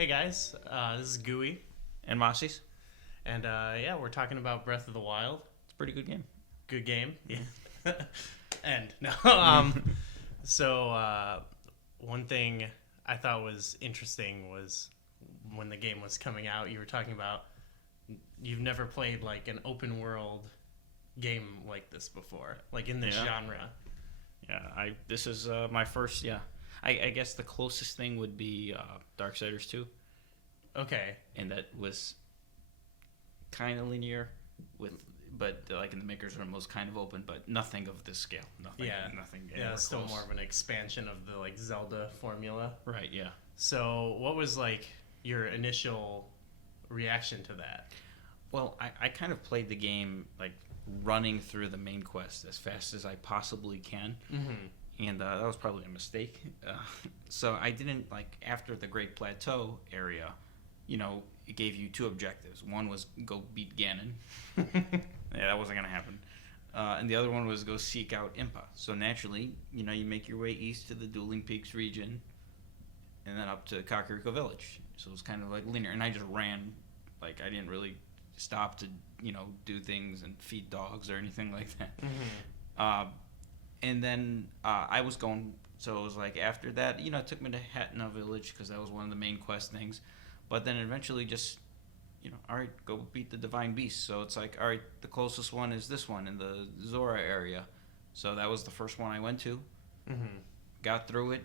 Hey guys, this is Gooey, And Mossies. and yeah, we're talking about Breath of the Wild. It's a pretty good game. Good game. Yeah. And no, one thing I thought was interesting was when the game was coming out, you were talking about you've never played like an open world game like this before, like in this Yeah. genre. Yeah, this is my first. Yeah, I guess the closest thing would be Darksiders 2, Okay. and that was kind of linear, but like in the Maker's Room was kind of open, but nothing of this scale. Nothing. Yeah. Nothing. Yeah, anywhere it's still close. more of an expansion of the like Zelda formula. Right. Yeah. So, what was like your initial reaction to that? Well, I kind of played the game like running through the main quest as fast as I possibly can. Mm-hmm. And that was probably a mistake. So I didn't, like, after the Great Plateau area, it gave you two objectives. One was go beat Ganon. Yeah, that wasn't going to happen. And the other one was go seek out Impa. So naturally, you make your way east to the Dueling Peaks region and then up to Kakariko Village. So it was kind of like linear. And I just ran. Like, I didn't really stop to, do things and feed dogs or anything like that. Mm-hmm. And then I was going, so it was like after that, it took me to Hatna Village because that was one of the main quest things. But then eventually just, all right, go beat the Divine Beast. So it's like, all right, the closest one is this one in the Zora area. So that was the first one I went to. Mm-hmm. Got through it,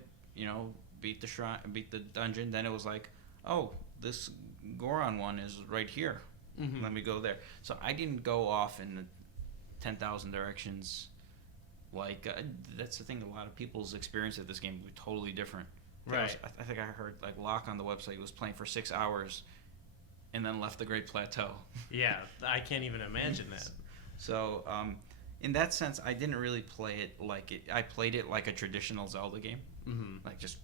beat the shrine, beat the dungeon. Then it was like, oh, this Goron one is right here. Mm-hmm. Let me go there. So I didn't go off in the 10,000 directions. Like, that's the thing, a lot of people's experience of this game was totally different. Right. I think I heard, like, Locke on the website was playing for 6 hours and then left the Great Plateau. Yeah, I can't even imagine that. So, in that sense, I didn't really play it like it. I played it like a traditional Zelda game. Mm-hmm. Like, just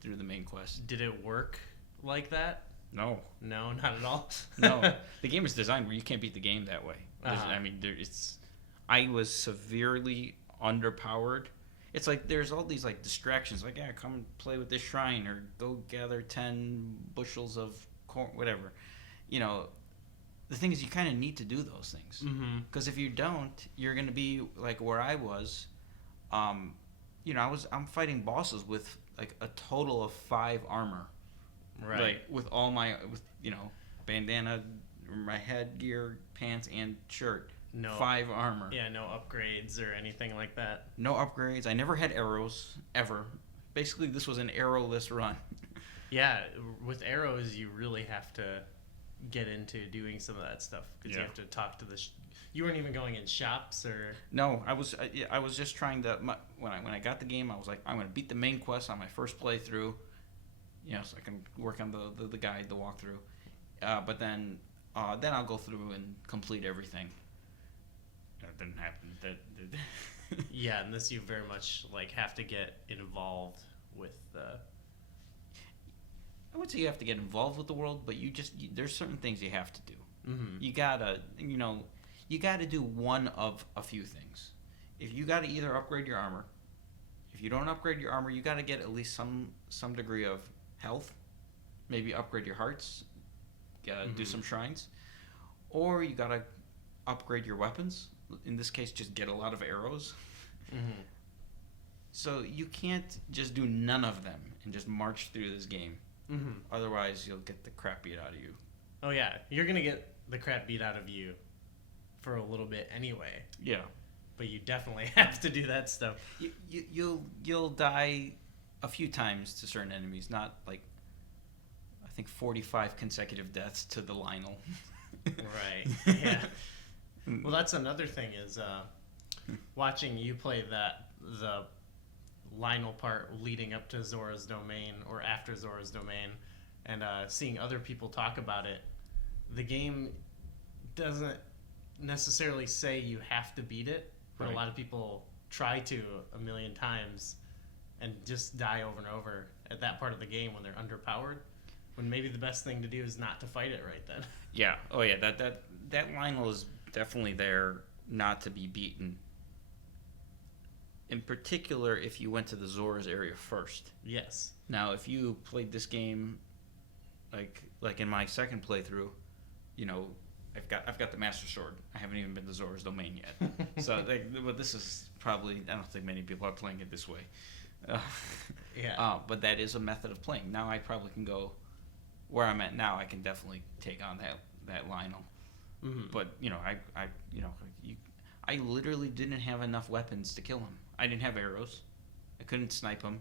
through the main quest. Did it work like that? No. No, not at all. No. The game is designed where you can't beat the game that way. Uh-huh. I mean, I was severely underpowered. It's like there's all these like distractions, like come play with this shrine or go gather 10 bushels of corn, whatever. The thing is, you kind of need to do those things because if you don't, you're gonna be like where I was. I'm fighting bosses with like a total of 5 armor, Right. like with all my bandana, my headgear, pants, and shirt. No. 5 armor. Yeah, no upgrades or anything like that. No upgrades. I never had arrows, ever. Basically, this was an arrowless run. Yeah, with arrows, you really have to get into doing some of that stuff because you Yeah. have to talk to the. You weren't even going in shops or. No, I was just trying to. When I got the game, I was like, I'm going to beat the main quest on my first playthrough. So I can work on the guide, the walkthrough. But then I'll go through and complete everything. That didn't happen. Yeah, and this you very much like have to get involved with. I would say you have to get involved with the world, but there's certain things you have to do. Mm-hmm. You gotta do one of a few things. If you gotta either upgrade your armor, if you don't upgrade your armor, you gotta get at least some degree of health. Maybe upgrade your hearts. Do some shrines, or you gotta upgrade your weapons. In this case, just get a lot of arrows. Mm-hmm. So you can't just do none of them and just march through this game. Mm-hmm. Otherwise, you'll get the crap beat out of you. Oh yeah, you're gonna get the crap beat out of you for a little bit anyway. Yeah. But you definitely have to do that stuff. You'll die a few times to certain enemies, not like I think 45 consecutive deaths to the Lionel. Right. Yeah. Well, that's another thing is watching you play the Lionel part leading up to Zora's Domain or after Zora's Domain, and seeing other people talk about it. The game doesn't necessarily say you have to beat it, but Right. a lot of people try to a million times and just die over and over at that part of the game when they're underpowered. When maybe the best thing to do is not to fight it right then. Yeah. Oh yeah. That Lionel is definitely there not to be beaten. In particular, if you went to the Zora's area first. Yes. Now, if you played this game Like in my second playthrough, you know, I've got the Master Sword. I haven't even been to Zora's Domain yet. So, but this is probably, I don't think many people are playing it this way. But that is a method of playing. Now I probably can go where I'm at now. I can definitely take on that Lionel. Mm-hmm. But I literally didn't have enough weapons to kill him. I didn't have arrows. I couldn't snipe him.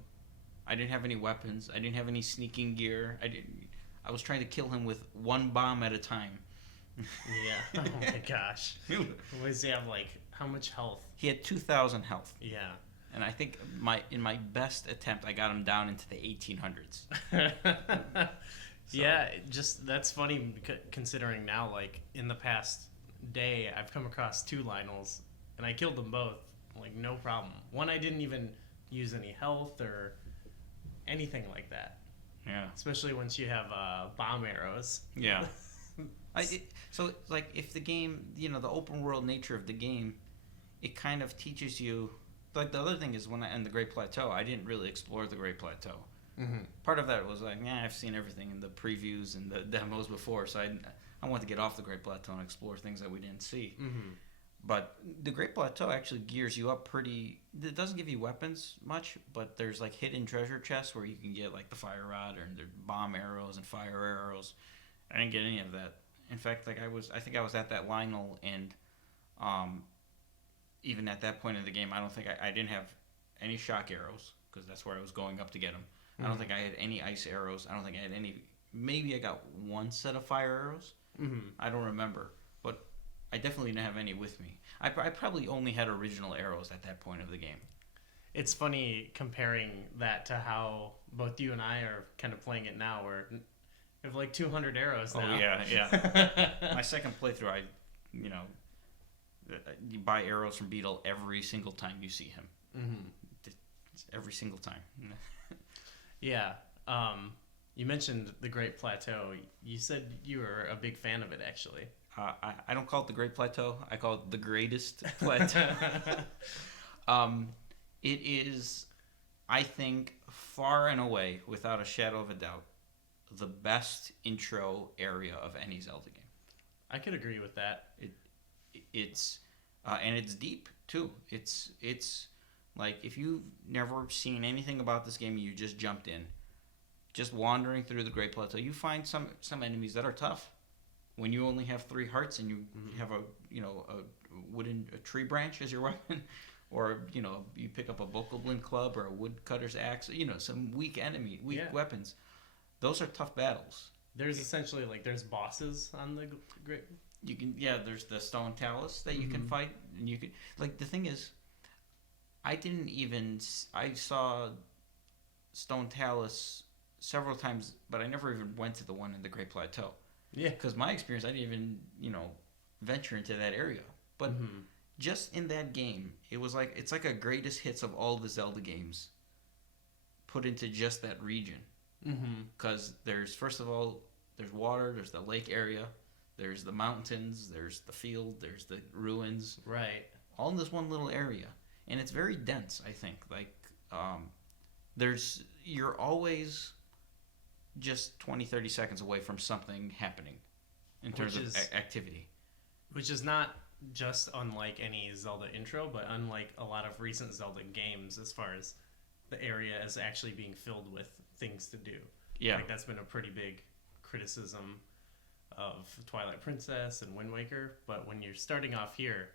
I didn't have any weapons. I didn't have any sneaking gear. I was trying to kill him with one bomb at a time. Yeah. Oh my gosh. What does he have? Like, how much health? He had 2,000 health. Yeah. And I think in my best attempt, I got him down into the 1800s. So. Yeah, that's funny considering now, like, in the past day, I've come across 2 Lionels, and I killed them both, like, no problem. One, I didn't even use any health or anything like that. Yeah. Especially once you have bomb arrows. Yeah. So, like, if the game, the open world nature of the game, it kind of teaches you. Like, the other thing is when I end the Great Plateau, I didn't really explore the Great Plateau. Mm-hmm. Part of that was like, I've seen everything in the previews and the demos before, so I want to get off the Great Plateau and explore things that we didn't see. Mm-hmm. But the Great Plateau actually gears you up pretty. It doesn't give you weapons much, but there's like hidden treasure chests where you can get like the fire rod or the bomb arrows and fire arrows. I didn't get any of that. In fact, like I think I was at that Lionel, and even at that point in the game, I don't think I didn't have any shock arrows because that's where I was going up to get them. Mm-hmm. I don't think I had any ice arrows. I don't think I had any. Maybe I got one set of fire arrows. Mm-hmm. I don't remember, but I definitely didn't have any with me. I probably only had original arrows at that point of the game. It's funny comparing that to how both you and I are kind of playing it now, where we have like 200 arrows now. Oh, yeah. My second playthrough, you buy arrows from Beetle every single time you see him. Mm-hmm. Every single time. Yeah. You mentioned the Great Plateau. You said you were a big fan of it, actually. I don't call it the Great Plateau. I call it the greatest plateau. It is, I think, far and away, without a shadow of a doubt, the best intro area of any Zelda game. I could agree with that. It's and it's deep too. It's like if you've never seen anything about this game, you just jumped in, just wandering through the Great Plateau, you find some enemies that are tough. When you only have 3 hearts and you have a tree branch as your weapon, or you pick up a bokoblin club or a woodcutter's axe, some weak weapons. Those are tough battles. There's essentially there's bosses on the Great. There's the stone talus that you can fight, and you can the thing is, I saw stone talus several times, but I never even went to the one in the Great Plateau. Yeah. Because my experience, I didn't even, venture into that area. But just in that game, it's like a greatest hits of all the Zelda games put into just that region. Because first of all, there's water, there's the lake area, there's the mountains, there's the field, there's the ruins. Right. All in this one little area. And it's very dense, I think. You're always just 20-30 seconds away from something happening in terms of activity, which is not just unlike any Zelda intro, but unlike a lot of recent Zelda games as far as the area is actually being filled with things to do. That's been a pretty big criticism of Twilight Princess and Wind Waker, but when you're starting off here,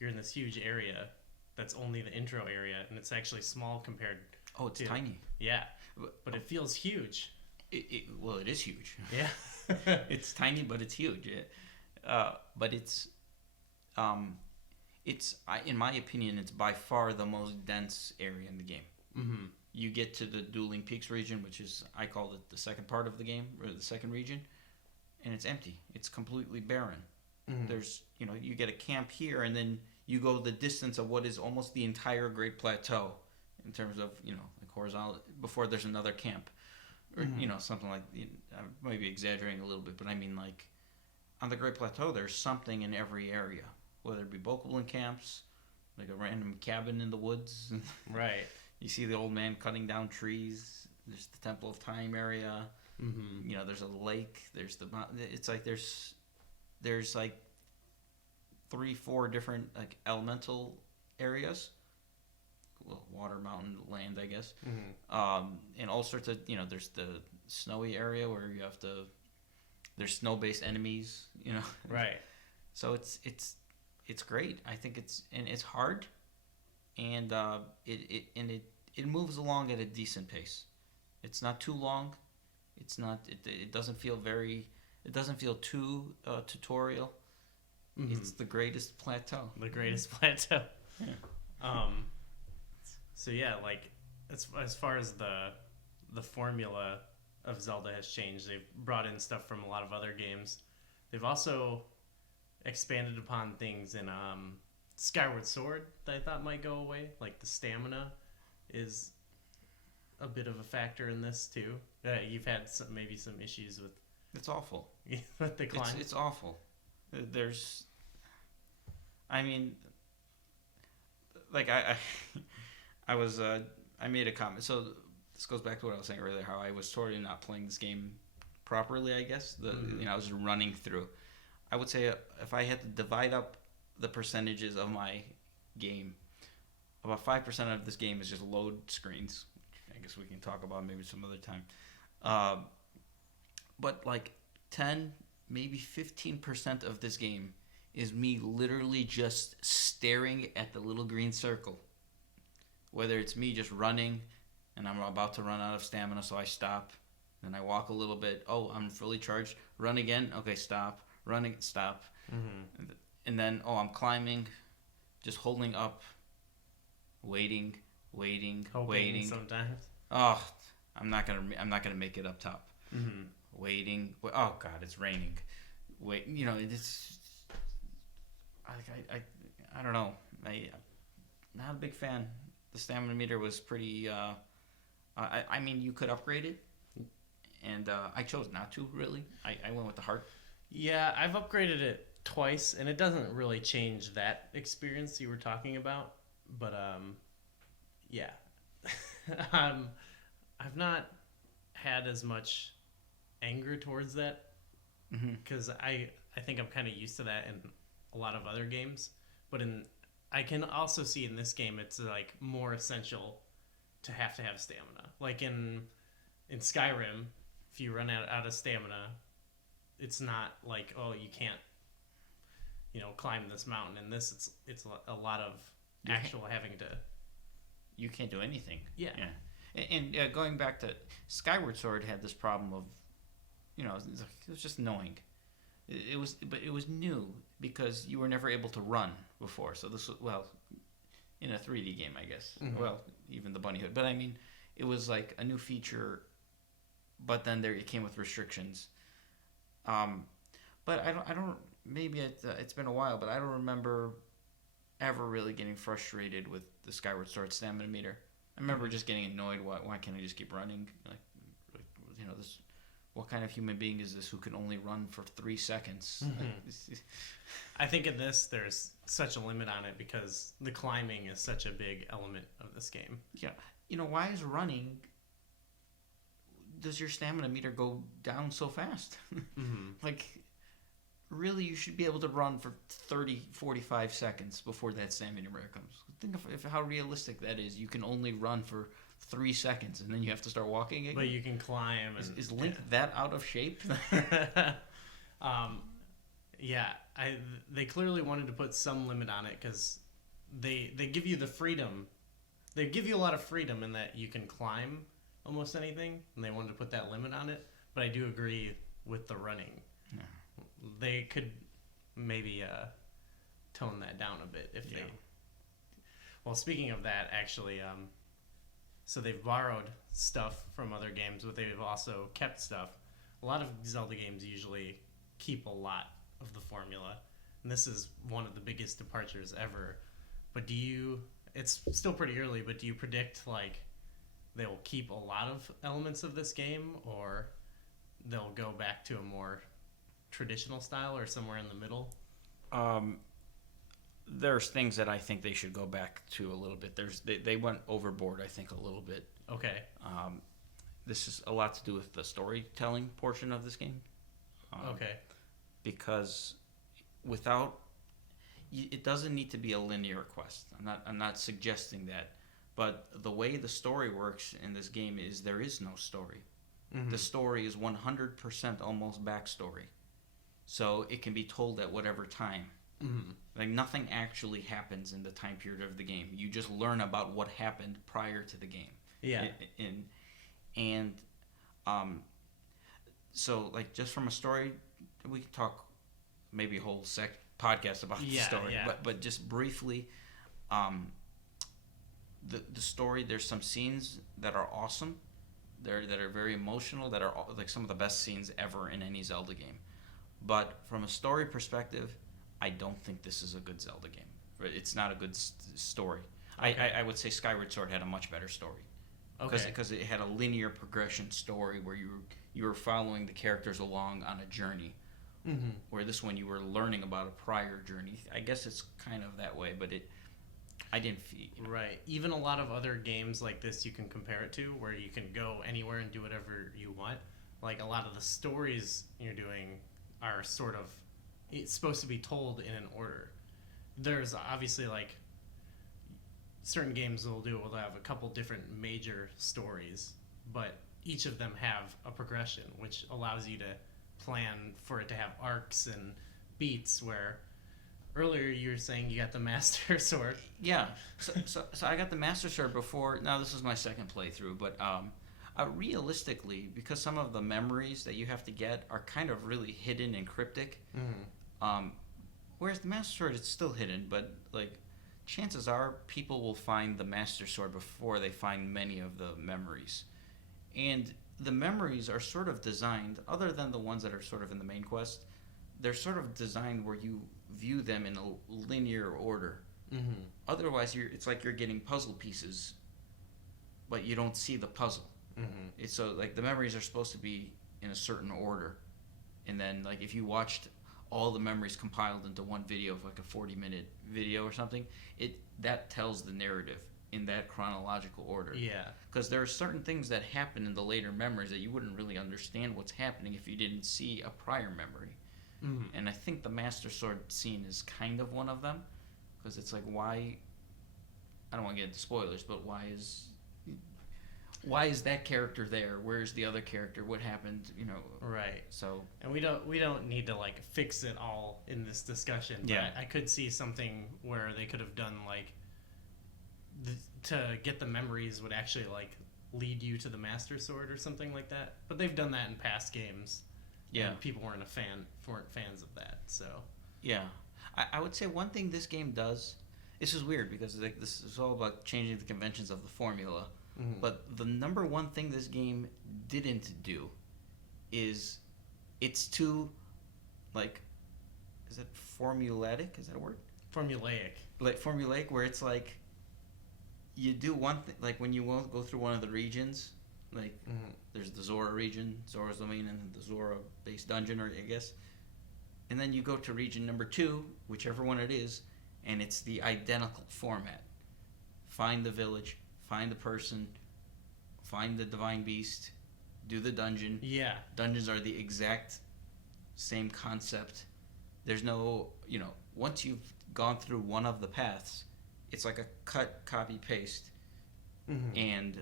you're in this huge area that's only the intro area, and it's actually small compared it's tiny. Yeah, but it feels huge. It is huge. Yeah. It's tiny, but it's huge. But it's in my opinion, it's by far the most dense area in the game. Mm-hmm. You get to the Dueling Peaks region, which is, I call it the second part of the game, or the second region, and it's empty. It's completely barren. Mm-hmm. There's, you get a camp here, and then you go the distance of what is almost the entire Great Plateau in terms of, like horizontal, before there's another camp. Or, something like, I might be exaggerating a little bit, but I mean, like, on the Great Plateau, there's something in every area, whether it be bokoblin camps, like a random cabin in the woods. Right. You see the old man cutting down trees. There's the Temple of Time area. Mm-hmm. You know, there's a lake. There's the mountain. It's like there's like 3-4 different like elemental areas. Well, water, mountain, land, I guess. Mm-hmm. And all sorts of, you know, there's the snowy area where you have to. There's snow-based enemies. You know. Right. So it's great. I think it's hard, and it moves along at a decent pace. It's not too long. It's not. It doesn't feel very. It doesn't feel too tutorial. Mm-hmm. It's the greatest plateau. The greatest plateau. Yeah. So yeah, like as far as the formula of Zelda has changed, they've brought in stuff from a lot of other games. They've also expanded upon things in Skyward Sword that I thought might go away. Like the stamina is a bit of a factor in this too. You've had maybe some issues with. It's awful. With the climb. It's awful. There's, I mean, like I was I made a comment. So this goes back to what I was saying earlier. How I was totally not playing this game properly. I guess you know, I was running through. I would say if I had to divide up the percentages of my game, about 5% of this game is just load screens. I guess we can talk about maybe some other time. But like 10, maybe 15% of this game is me literally just staring at the little green circle. Whether it's me just running and I'm about to run out of stamina, so I stop. Then I walk a little bit. Oh, I'm fully charged. Run again. Okay, stop. Running, stop. Mm-hmm. And then, oh, I'm climbing, just holding up, waiting. Hoping sometimes. Oh, I'm not gonna make it up top. Mm-hmm. Waiting. Oh God, it's raining. Wait, you know, it's. I don't know. I'm not a big fan. The stamina meter was pretty. I mean, you could upgrade it, and I chose not to. Really, I went with the heart. Yeah, I've upgraded it twice, and it doesn't really change that experience you were talking about. But yeah, I've not had as much anger towards that because I think I'm kind of used to that in a lot of other games. But I can also see in this game it's like more essential to have stamina. Like in Skyrim, if you run out of stamina, it's not like, oh, you can't, you know, climb this mountain. In this, it's a lot of actual having to. You can't do anything. Yeah. And going back to Skyward Sword had this problem of, you know, it was just annoying. But it was new because you were never able to run before. So this was, well, in a 3D game, I guess. Mm-hmm. Well, even the bunny hood. But I mean, it was like a new feature, but then it came with restrictions. But I don't. Maybe it's been a while, but I don't remember ever really getting frustrated with the Skyward Sword stamina meter. I remember just getting annoyed. Why can't I just keep running? Like you know, this. What kind of human being is this who can only run for 3 seconds? Mm-hmm. I think in this there's such a limit on it because the climbing is such a big element of this game. Yeah, you know, why is running? Does your stamina meter go down so fast? Mm-hmm. Like, really, you should be able to run for 30, 45 seconds before that stamina meter comes. Think of how realistic that is. You can only run for 3 seconds, and then you have to start walking again. But you can climb. Is Link that out of shape? Yeah, they clearly wanted to put some limit on it because they give you the freedom. They give you a lot of freedom in that you can climb almost anything, and they wanted to put that limit on it. But I do agree with the running. Yeah. They could maybe tone that down a bit if they. Well, speaking of that, actually. So they've borrowed stuff from other games, but they've also kept stuff. A lot of Zelda games usually keep a lot of the formula, and this is one of the biggest departures ever. But it's still pretty early, but do you predict like they'll keep a lot of elements of this game, or they'll go back to a more traditional style or somewhere in the middle? There's things that I think they should go back to a little bit. They went overboard, I think, a little bit. Okay. this is a lot to do with the storytelling portion of this game. Okay. Because without, it doesn't need to be a linear quest. I'm not suggesting that, but the way the story works in this game is there is no story. Mm-hmm. The story is 100% almost backstory, so it can be told at whatever time. Mm-hmm. Like nothing actually happens in the time period of the game. You just learn about what happened prior to the game. Yeah. So like just from a story, we could talk maybe a whole podcast about the story. Yeah. But just briefly, the story. There's some scenes that are awesome. That are very emotional. That are like some of the best scenes ever in any Zelda game. But from a story perspective, I don't think this is a good Zelda game. It's not a good story. Okay. I would say Skyward Sword had a much better story. Okay. Because it had a linear progression story where you were following the characters along on a journey. Mm-hmm. Where this one you were learning about a prior journey. I guess it's kind of that way, but I didn't feel... Right. Even a lot of other games like this you can compare it to, where you can go anywhere and do whatever you want. Like a lot of the stories you're doing are sort of... It's supposed to be told in an order. There's obviously like... Certain games will have a couple different major stories, but each of them have a progression, which allows you to plan for it to have arcs and beats, where earlier you were saying you got the Master Sword. Yeah. So I got the Master Sword before. Now this is my second playthrough, but realistically, because some of the memories that you have to get are kind of really hidden and cryptic, whereas the Master Sword, it's still hidden, but like chances are people will find the Master Sword before they find many of the memories. And the memories are sort of designed, other than the ones that are sort of in the main quest, they're sort of designed where you view them in a linear order. Mm-hmm. Otherwise, it's like you're getting puzzle pieces, but you don't see the puzzle. Mm-hmm. It's so like the memories are supposed to be in a certain order, and then like if you watched all the memories compiled into one video, like a 40-minute video or something, that tells the narrative in that chronological order. Yeah. Because there are certain things that happen in the later memories that you wouldn't really understand what's happening if you didn't see a prior memory. Mm-hmm. And I think the Master Sword scene is kind of one of them, because it's like, why... I don't want to get into spoilers, but why is that character there? Where's the other character? What happened? Right. So... And we don't need to like fix it all in this discussion. But Yeah. I could see something where they could have done like to get the memories would actually like lead you to the Master Sword or something like that. But they've done that in past games. Yeah. And people weren't fans of that. So Yeah. I would say one thing this game does... This is weird, because like, this is all about changing the conventions of the formula. Mm-hmm. But the number one thing this game didn't do is it's too, like, is it formulatic? Is that a word? formulaic. Like formulaic, where it's like you do one thing, like when you go through one of the regions, like there's the Zora region, Zora's domain, and the Zora base dungeon, or I guess, and then you go to region number 2, whichever one it is, and it's the identical format. Find the village, find the person, find the divine beast, do the dungeon. Yeah. Dungeons are the exact same concept. There's no, once you've gone through one of the paths, it's like a cut, copy, paste, and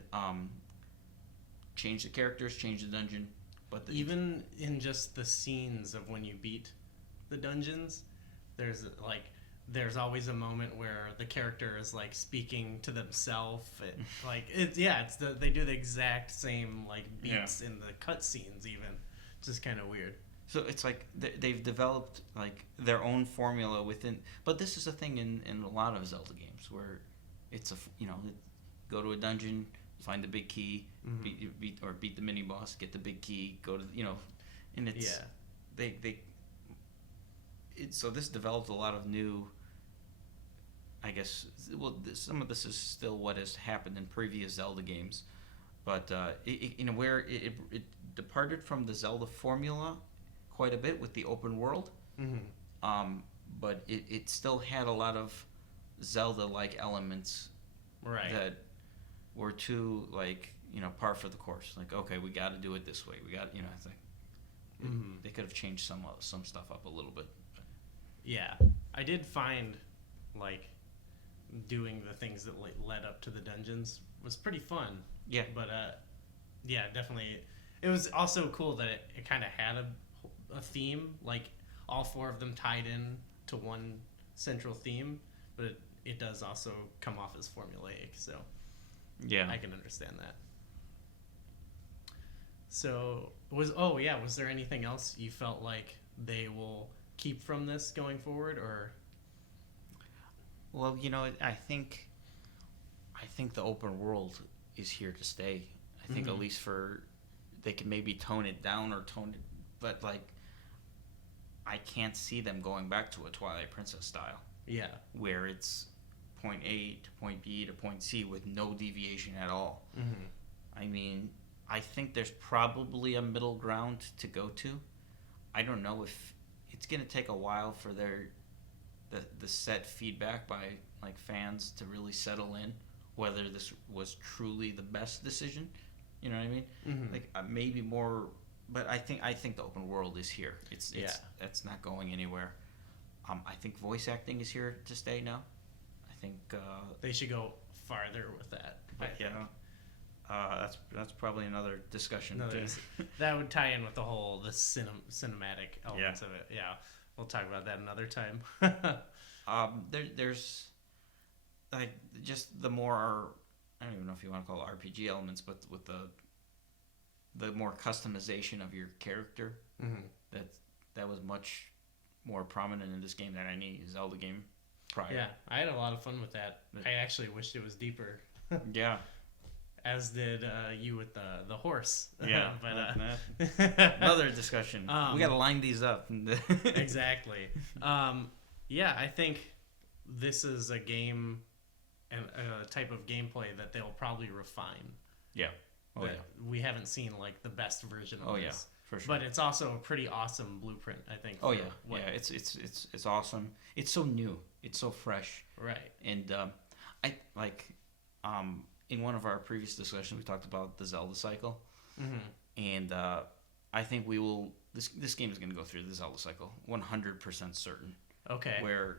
change the characters, change the dungeon. But even in just the scenes of when you beat the dungeons, there's always a moment where the character is like speaking to themselves. They do the exact same like beats in the cutscenes, even, which is kind of weird. So it's like they've developed like their own formula within. But this is a thing in a lot of Zelda games where it's go to a dungeon, find the big key, beat the mini boss, get the big key, go to and it's so this developed a lot of new. I guess some of this is still what has happened in previous Zelda games, but where it departed from the Zelda formula quite a bit with the open world, but it still had a lot of Zelda-like elements, right? That were too like par for the course. Like, okay, we got to do it this way. We got it's like they could have changed some stuff up a little bit. Yeah, I did find like doing the things that led up to the dungeons was pretty fun. Yeah, but yeah, definitely. It was also cool that it kind of had a theme, like all 4 of them tied in to one central theme, but it does also come off as formulaic, so yeah, I can understand that. So was there anything else you felt like they will keep from this going forward, or? Well, I think the open world is here to stay. I think at least they can maybe tone it down or but like I can't see them going back to a Twilight Princess style. Yeah. Where it's point A to point B to point C with no deviation at all. I mean, I think there's probably a middle ground to go to. I don't know if it's going to take a while for the set feedback by like fans to really settle in whether this was truly the best decision. You know what I mean? Like maybe more, but I think the open world is here. It's not going anywhere. I think voice acting is here to stay now. I think they should go farther with that. But that's probably another discussion. That would tie in with the cinematic elements of it. Yeah, we'll talk about that another time. There's like just the more, I don't even know if you want to call it RPG elements, but with the more customization of your character, that was much more prominent in this game than any Zelda game prior. Yeah, I had a lot of fun with that. I actually wished it was deeper. Yeah. As did you with the horse. Yeah, but another discussion. We got to line these up. Exactly. Yeah, I think this is a game and a type of gameplay that they'll probably refine. Yeah. Oh yeah. We haven't seen like the best version of this. Yeah, for sure. But it's also a pretty awesome blueprint, I think. Oh yeah. It's awesome. It's so new. It's so fresh. Right. And I like in one of our previous discussions we talked about the Zelda cycle. And I think we will this game is going to go through the Zelda cycle 100% certain. Okay. Where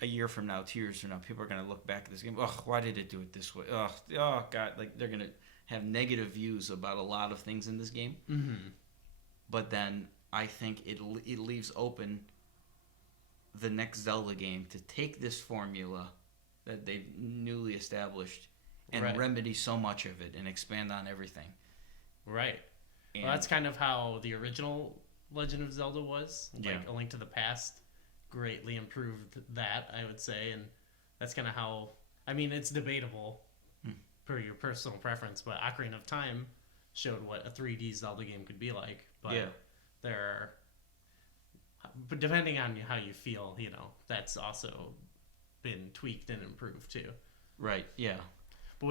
a year from now, 2 years from now, people are going to look back at this game. Oh, why did it do it this way? Oh God! Like they're going to have negative views about a lot of things in this game. But then I think it leaves open the next Zelda game to take this formula that they've newly established and remedy so much of it and expand on everything. Right. Well, that's kind of how the original Legend of Zelda was. Like A Link to the Past greatly improved that, I would say, and that's kind of how. I mean, it's debatable per your personal preference, but Ocarina of Time showed what a 3D Zelda game could be like. But but depending on how you feel, that's also been tweaked and improved too. Right. Yeah. But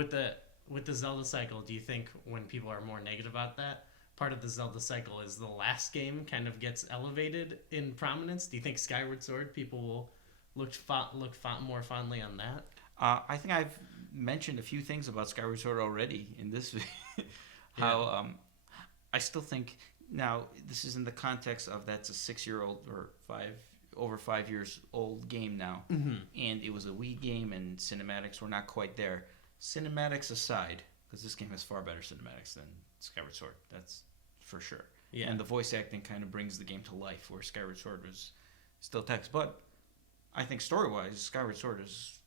with the Zelda cycle, do you think when people are more negative about that, part of the Zelda cycle is the last game kind of gets elevated in prominence? Do you think Skyward Sword, people will look more fondly on that? I think I've mentioned a few things about Skyward Sword already in this video. How I still think, now this is in the context of that's a 6-year-old or over 5 years old game now, and it was a Wii game and cinematics were not quite there. Cinematics aside, because this game has far better cinematics than Skyward Sword, that's for sure. Yeah. And the voice acting kind of brings the game to life, where Skyward Sword was still text. But I think story-wise, Skyward Sword is,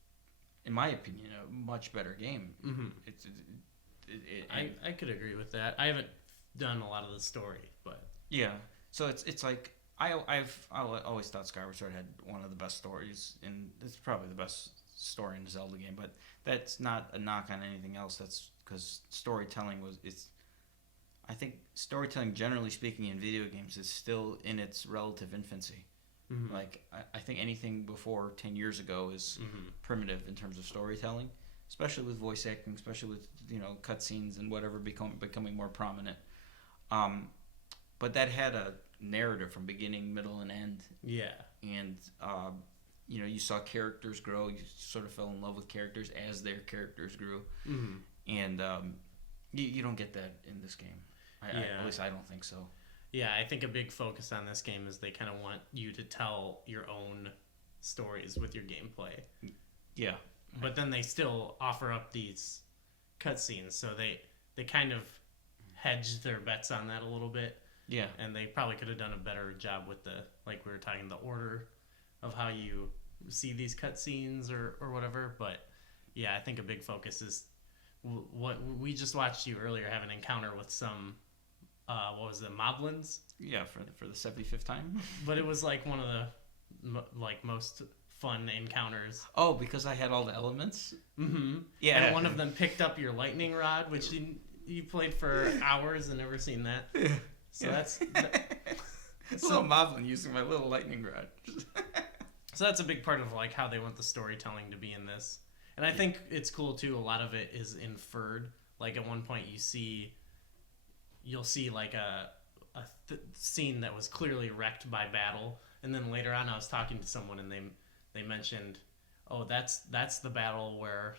in my opinion, a much better game. I could agree with that. I haven't done a lot of the story, but yeah. So it's like I've always thought Skyward Sword had one of the best stories, and it's probably the best story in the Zelda game. But that's not a knock on anything else. That's because storytelling I think storytelling, generally speaking, in video games is still in its relative infancy. Like I think anything before 10 years ago is primitive in terms of storytelling, especially with voice acting, especially with cutscenes and whatever becoming more prominent. But that had a narrative from beginning, middle, and end. Yeah. And you saw characters grow. You sort of fell in love with characters as their characters grew, and you don't get that in this game. At least I don't think so. Yeah, I think a big focus on this game is they kind of want you to tell your own stories with your gameplay. Yeah. But then they still offer up these cutscenes, so they kind of hedged their bets on that a little bit. Yeah. And they probably could have done a better job with like we were talking, the order of how you see these cutscenes or whatever. But yeah, I think a big focus is what we just watched you earlier have an encounter with some, what was it, moblins? Yeah, for the 75th time. But it was like one of the most fun encounters. Oh, because I had all the elements? Mm-hmm. Yeah. And one of them picked up your lightning rod, which you played for hours and never seen that. So that's little moblin using my little lightning rod. So that's a big part of like how they want the storytelling to be in this. And I think it's cool too. A lot of it is inferred. Like at one point you'll see like a scene that was clearly wrecked by battle, and then later on I was talking to someone and they mentioned, oh, that's the battle where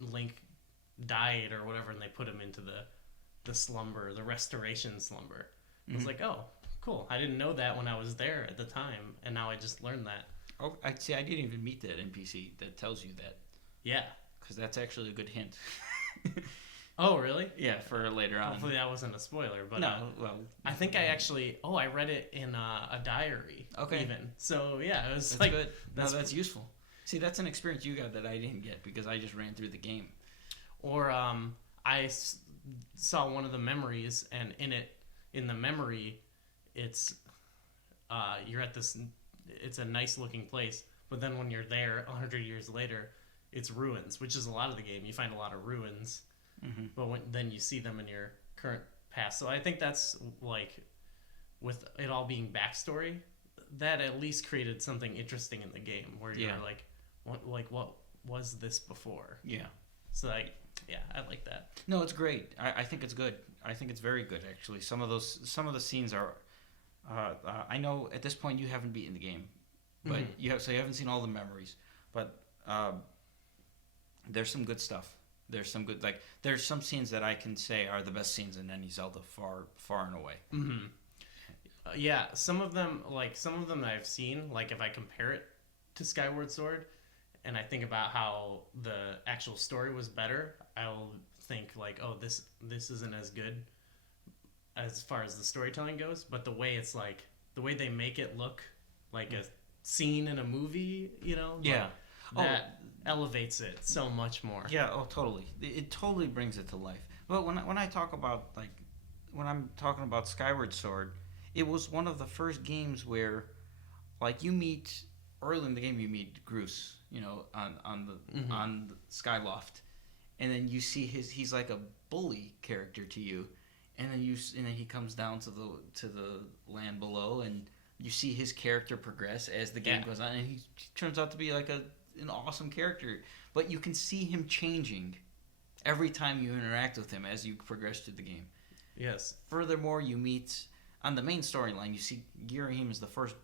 Link died or whatever, and they put him into the slumber, the restoration slumber. I was like, oh, cool. I didn't know that when I was there at the time, and now I just learned that. Oh, I didn't even meet that NPC that tells you that. Yeah. Because that's actually a good hint. Oh, really? Yeah, for later on. Hopefully that wasn't a spoiler, but no, well, I think I actually I read it in a diary. Okay. Even. So yeah, it was that's like good. That's useful. See, that's an experience you got that I didn't get because I just ran through the game. Or saw one of the memories, and in the memory, it's you're at this. It's a nice looking place, but then when you're there 100 years later, it's ruins, which is a lot of the game. You find a lot of ruins, but then you see them in your current past. So I think that's like, with it all being backstory, that at least created something interesting in the game where you're like, what was this before? Yeah. So like, yeah, I like that. No, it's great. I think it's good. I think it's very good actually. Some of the scenes are. I know at this point you haven't beaten the game, but you haven't seen all the memories. But there's some good stuff. There's some scenes that I can say are the best scenes in any Zelda, far and away. Mm-hmm. Yeah, some of them I've seen. Like if I compare it to Skyward Sword, and I think about how the actual story was better, I'll think like, oh, this isn't as good as far as the storytelling goes. But the way they make it look like a scene in a movie, that elevates it so much more. Yeah, oh, totally. It totally brings it to life. But when I'm talking about Skyward Sword, it was one of the first games where, like, early in the game you meet Groose, on the Skyloft, and then you see he's like a bully character to you, and then he comes down to the land below, and you see his character progress as the game goes on, and he turns out to be like an awesome character. But you can see him changing every time you interact with him as you progress through the game. Yes. Furthermore, you meet on the main storyline. You see Girahim is the first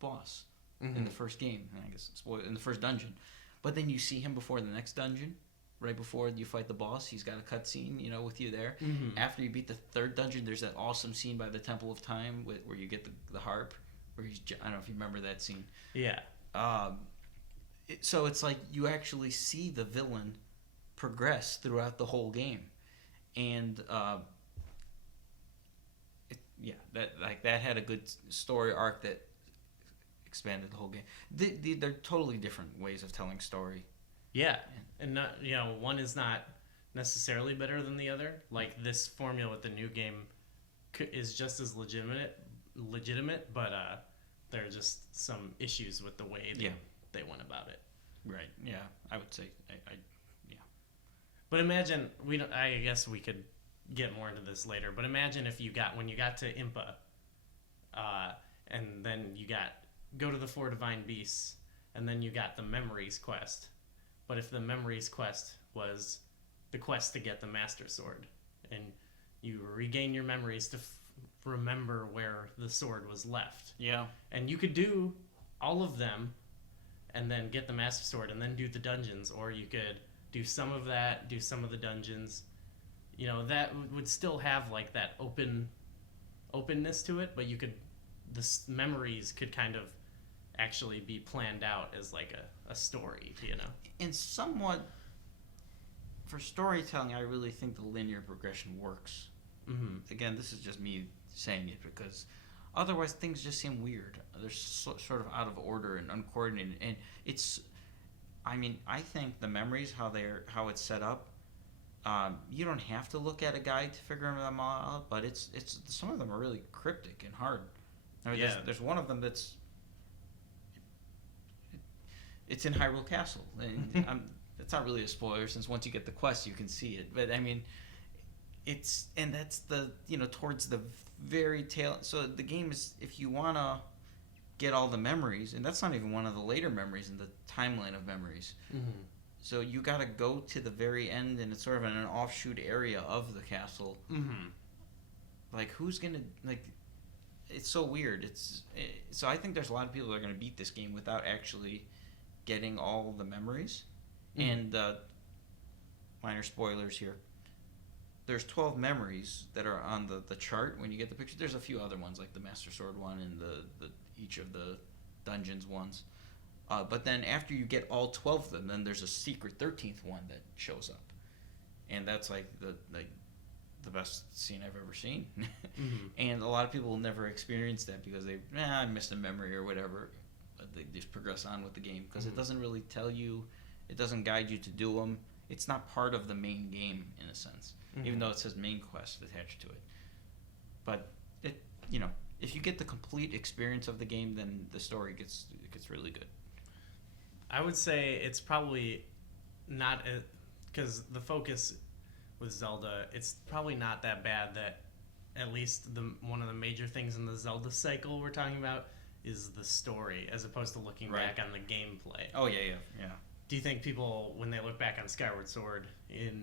boss in the first game. I guess in the first dungeon, but then you see him before the next dungeon. Right before you fight the boss, he's got a cutscene, with you there. After you beat the third dungeon, there's that awesome scene by the Temple of Time where you get the harp. Where I don't know if you remember that scene. Yeah. So it's like you actually see the villain progress throughout the whole game, and that had a good story arc that expanded the whole game. They're totally different ways of telling story. Yeah, and not one is not necessarily better than the other. Like this formula with the new game is just as legitimate, but there are just some issues with the way they went about it. Right. Yeah, I would say. Yeah. But imagine I guess we could get more into this later. But imagine if when you got to Impa, and then you go to the 4 Divine Beasts, and then you got the Memories quest. But if the Memories quest was the quest to get the Master Sword, and you regain your memories to remember where the sword was left. Yeah. And you could do all of them, and then get the Master Sword and then do the dungeons, or you could do some of that, do some of the dungeons. You know, that would still have like that openness to it, but you could memories could kind of actually be planned out as like a story, you know. And somewhat for storytelling, I really think the linear progression works. Mm-hmm. Again, this is just me saying it because otherwise things just seem weird. They're sort of out of order and uncoordinated, and it's. I mean, I think the memories, how it's set up. You don't have to look at a guide to figure them out, but it's some of them are really cryptic and hard. I mean, there's one of them that's it's in Hyrule Castle, and it's not really a spoiler since once you get the quest you can see it. But I mean, that's the towards the very tail. So the game is, if you wanna get all the memories, and that's not even one of the later memories in the timeline of memories. Mm-hmm. So you got to go to the very end, and it's sort of in an offshoot area of the castle. Mm-hmm. Like, who's gonna like? It's so weird. So I think there's a lot of people that are gonna beat this game without actually getting all the memories. Mm-hmm. And minor spoilers here. There's 12 memories that are on the chart when you get the picture. There's a few other ones like the Master Sword one and the each of the dungeons ones. But then after you get all 12 of them, then there's a secret 13th one that shows up, and that's like the best scene I've ever seen. Mm-hmm. And a lot of people will never experience that because I missed a memory or whatever. But they just progress on with the game because Mm-hmm. it doesn't really tell you, it doesn't guide you to do them. It's not part of the main game in a sense, Mm-hmm. even though it says main quest attached to it. But if you get the complete experience of the game, then the story gets really good. I would say it's probably not, because the focus with Zelda, it's probably not that bad that at least one of the major things in the Zelda cycle we're talking about is the story, as opposed to looking Right. back on the gameplay. Oh yeah. Do you think people, when they look back on Skyward Sword in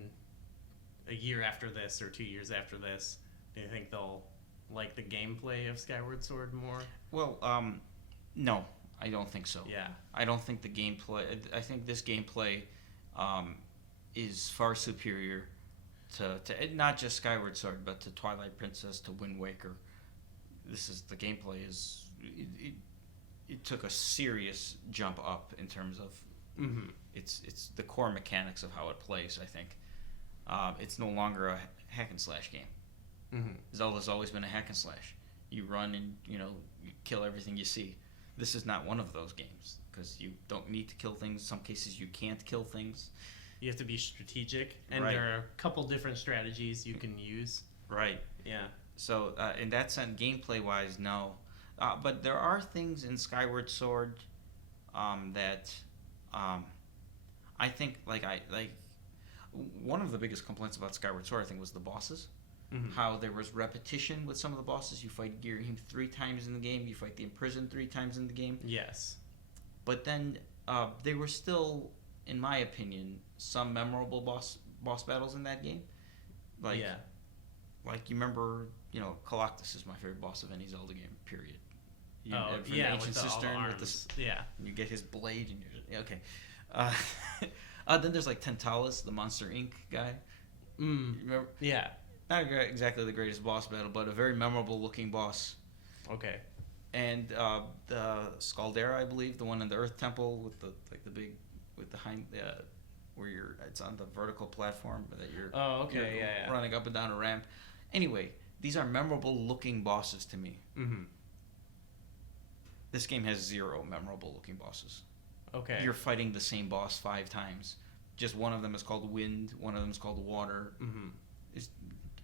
a year after this or 2 years after this, do you think they'll like the gameplay of Skyward Sword more? Well, no, I don't think so. Yeah. I don't think the gameplay. I think this gameplay is far superior to not just Skyward Sword, but to Twilight Princess, to Wind Waker. The gameplay is it took a serious jump up in terms of Mm-hmm. it's the core mechanics of how it plays. I think it's no longer a hack and slash game. Mm-hmm. Zelda's always been a hack and slash. You run and you kill everything you see. This is not one of those games because you don't need to kill things. Some cases you can't kill things. You have to be strategic, and Right. there are a couple different strategies you can use. Right. Yeah. So in that sense, gameplay-wise, no. But there are things in Skyward Sword that I think one of the biggest complaints about Skyward Sword, I think, was the bosses. Mm-hmm. How there was repetition with some of the bosses. You fight Girahim 3 times in the game. You fight the Imprisoned 3 times in the game. Yes. But then there were still, in my opinion, some memorable boss battles in that game. Like you remember, Coloctus is my favorite boss of any Zelda game. Period. From the Ancient with Cistern the arms. Yeah. You get his blade, and you're okay. Then there's like Tentalis, the Monster Inc. guy. Remember? Yeah. Not exactly the greatest boss battle, but a very memorable looking boss. Okay. And the Scaldera, I believe, the one in the Earth Temple with the big with the hind where it's on the vertical platform that you're running up and down a ramp. Anyway, these are memorable looking bosses to me. Mm-hmm. This game has 0 memorable looking bosses. Okay. You're fighting the same boss 5 times. Just one of them is called Wind, one of them is called Water. Mm-hmm.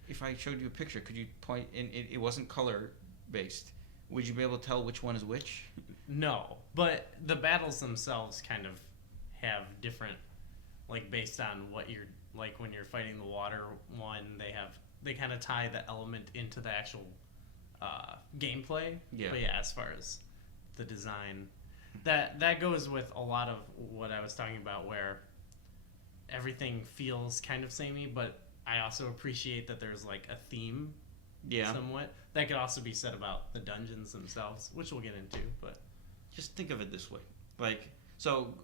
If I showed you a picture, could you point? And it wasn't color based. Would you be able to tell which one is which? No, but the battles themselves kind of have different, like based on what you're like when you're fighting the water one. They kind of tie the element into the actual gameplay. Yeah. But yeah, as far as the design, that goes with a lot of what I was talking about, where everything feels kind of samey, but I also appreciate that there's like a theme. Yeah. Somewhat. That could also be said about the dungeons themselves, which we'll get into, but Just think of it this way. Like, So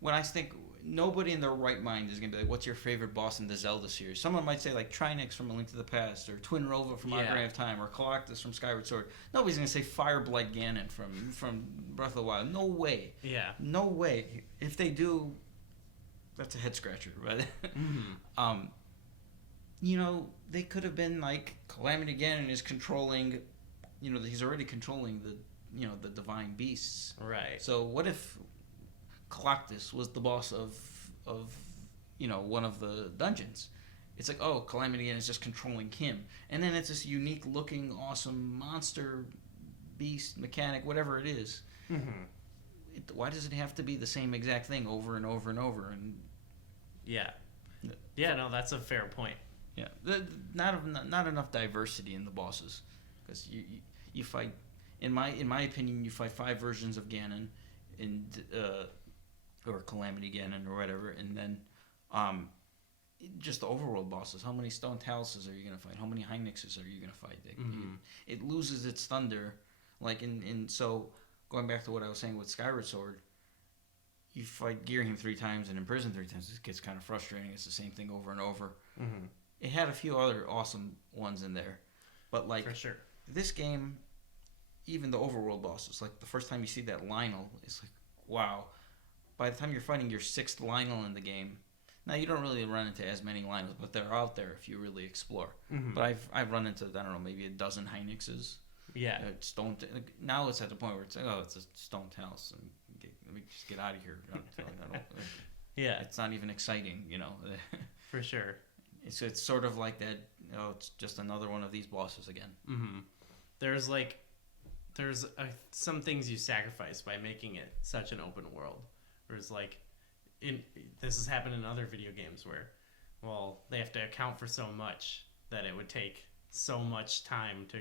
when I think nobody in their right mind is gonna be like, "What's your favorite boss in the Zelda series?" Someone might say like Trinix from A Link to the Past, or Twin Rova from Ocarina of Time, or Colossus from Skyward Sword. Nobody's gonna say Fireblight Ganon from Breath of the Wild. No way. Yeah. No way. If they do, that's a head scratcher, right? Mm-hmm. You know, they could have been like Calamity Ganon is controlling. You know, he's already controlling the divine beasts. Right. So what if Colossus was the boss of one of the dungeons? It's like, oh, Calamity Ganon is just controlling him, and then it's this unique looking, awesome monster, beast, mechanic, whatever it is. Mm-hmm. Why does it have to be the same exact thing over and over and over? And yeah, no, that's a fair point. Yeah, not enough diversity in the bosses, because you fight, in my opinion, you fight 5 versions of Ganon, or Calamity Ganon or whatever, and then just the overworld bosses. How many Stone Taluses are you gonna fight? How many Hynixes are you gonna fight? It loses its thunder, like so. Going back to what I was saying with Skyward Sword, you fight Girahim 3 times and imprison 3 times. It gets kind of frustrating. It's the same thing over and over. Mm-hmm. It had a few other awesome ones in there, but like for sure, this game, even the overworld bosses, like the first time you see that Lionel, it's like, wow. By the time you're fighting your 6th Lionel in the game, now you don't really run into as many Lionels, but they're out there if you really explore. Mm-hmm. But I've run into, I don't know, maybe a dozen Hynixes. Yeah. Now it's at the point where it's like, oh, it's a Stone Talus, and let me just get out of here. Yeah. It's not even exciting, you know. For sure. It's sort of like that. Oh, it's just another one of these bosses again. Mm-hmm. There's some things you sacrifice by making it such an open world. There's like, this has happened in other video games where, well, they have to account for so much that it would take so much time to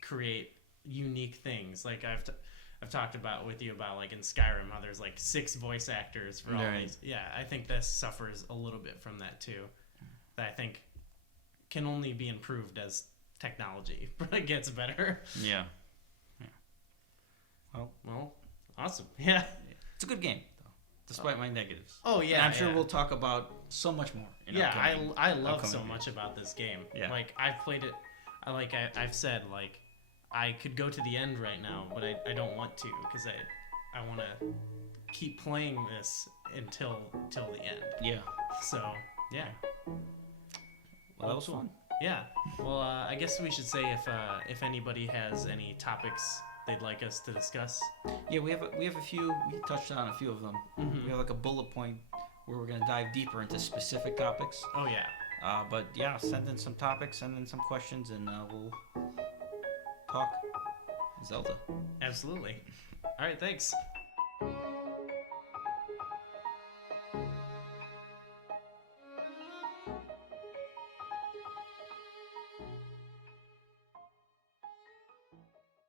create unique things. Like I've talked about with you about like in Skyrim how there's like 6 voice actors for all these. Yeah, I think this suffers a little bit from that too. That I think can only be improved as technology gets better. Yeah. Well, awesome. Yeah. It's a good game, though, despite my negatives. Oh, yeah. And I'm sure we'll talk about so much more. I love so much about this game. Yeah. Like, I've played it, I've said, like, I could go to the end right now, but I don't want to, because I want to keep playing this until the end. Yeah. So, yeah. Well, that was fun. Yeah. Well, I guess we should say if anybody has any topics they'd like us to discuss. Yeah, we have a few. We touched on a few of them. Mm-hmm. We have like a bullet point where we're gonna dive deeper into specific topics. Oh yeah. But yeah, send in some topics, send in some questions, and we'll talk Zelda. Absolutely. All right. Thanks.